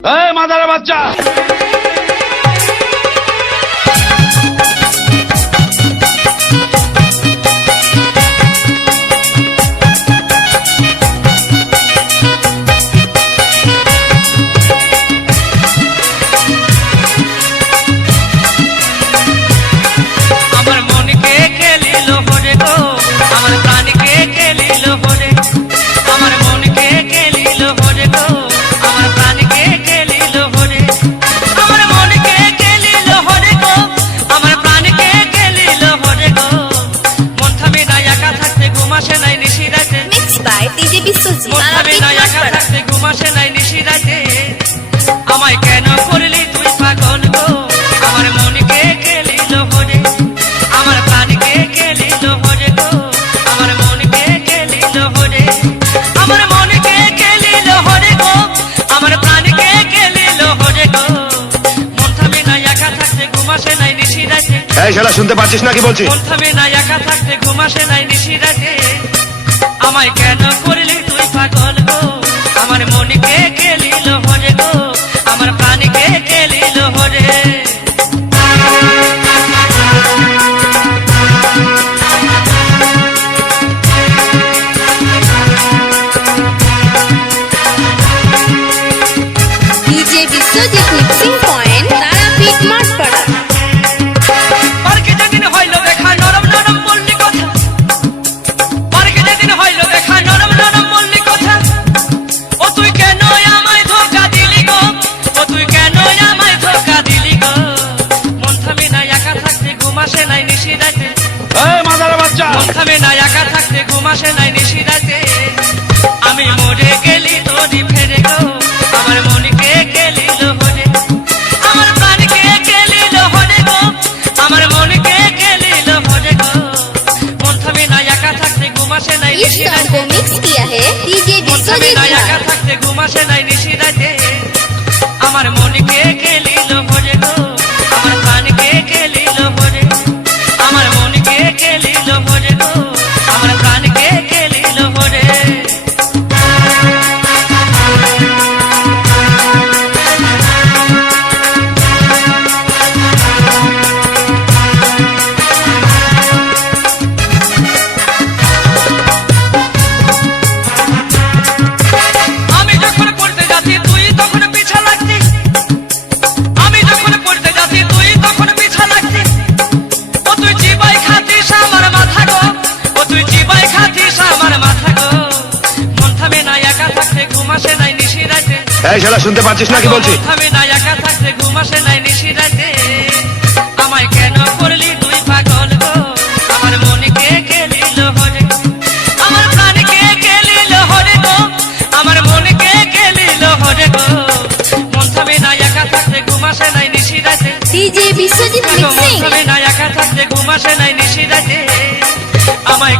এই মাদারে বাচ্চা, আমার মনকে খেলিল ভরে গো, আমার প্রাণকে খেলিল ভরে, আমার মনকে খেলিল ভরে গো, আমার প্রাণকে খেলিল ভরে, আমার মনকে খেলিল ভরে গো, আমার প্রাণকে খেলিল ভরে গো। মন থামে না একা থাকতে, ঘুম আসে নাই নিশি রাতে, Mixed by DJ Biswajit. মন থামে না একা থাকতে, ঘুম আসে নাই নিশি রাতে। আমায় কেন করলি তুই পাগল গো, আমার মনকে খেলিল ভরে, আমার প্রাণকে খেলিল ভরে গো, আমার মনকে খেলিল ভরে, আমার মনকে খেলিল ভরে গো, আমার প্রাণকে খেলিল ভরে গো। মন থামে না একা থাকতে, ঘুম আসে নাই নিশি রাতে, এই শালা শুনতে পাচ্ছিস না কি বলছি? মন থামে না একা থাকতে, ঘুম আসে নাই নিশি রাতে। আমায় কেন করলি তুই পাগল গো, আমার মনকে খেলিল ভরে গো, আমার প্রাণকে খেলিল ভরে। DJ Biswajit Mixing Point, Tarapit Matpada. পার্কে যেদিন হইল দেখা নরম নরম বললি কথা, পার্কে যেদিন হইল দেখা নরম নরম বললি কথা। ও তুই কেন আমায় ধোকা দিলি গো, ও তুই কেন আমায় ধোকা দিলি গো। মন থামে না একা থাকতে, ঘুম আসে নাই নিশি রাতে, এই মাদারে বাচ্চা, মন থামে না একা থাকতে, ঘুম আসে নাই নিশি রাতে। আমি মরে গেলি তোরি ফেরে গো, আমার মনকে খেলিল ভরে, আমার প্রাণকে খেলিল ভরে গো, আমার মনকে খেলিল ভরে গো। মন থামে না একা থাকতে, ঘুম আসে নাই इस নিশি song রাতে, को mix किया है DJ মন থামে Biswajit না একা ने। থাকতে, ঘুম আসে নাই নিশি রাতে। আমার মনকে খেলিল ভরে গো, আমার প্রাণকে খেলিল ভরে, আমার মনকে খেলিল ভরে গো, আমার প্রাণকে খেলিল ভরে। আমি যখন পড়তে যাচ্ছি তুই তখন পিছা লাগতি, আমি যখন পড়তে যাচ্ছি তুই তখন পিছা লাগতি। ও তুই চিবাই খাতিস আমার মাথা গো, ও তুই চিবাই খাতিস আমার মাথা গো। মন থামে না একা থাকতে, ঘুম আসে নাই নিশি রাতে, এই শালা শুনতে পাচ্ছিস না কি বলছি? মন থামে না একা থাকতে, ঘুম আসে নাই নিশি রাতে। আমায় কেন করলি তুই পাগল গো, আমার মনকে খেলিল ভরে, আমার প্রাণকে খেলিল ভরে গো, আমার মনকে খেলিল ভরে গো। মন থামে না একা থাকতে, ঘুম আসে নাই নিশি রাতে, DJ Biswajit মন Mixing. থামে না একা থাকতে, ঘুম আসে নাই নিশি রাতে। আমায়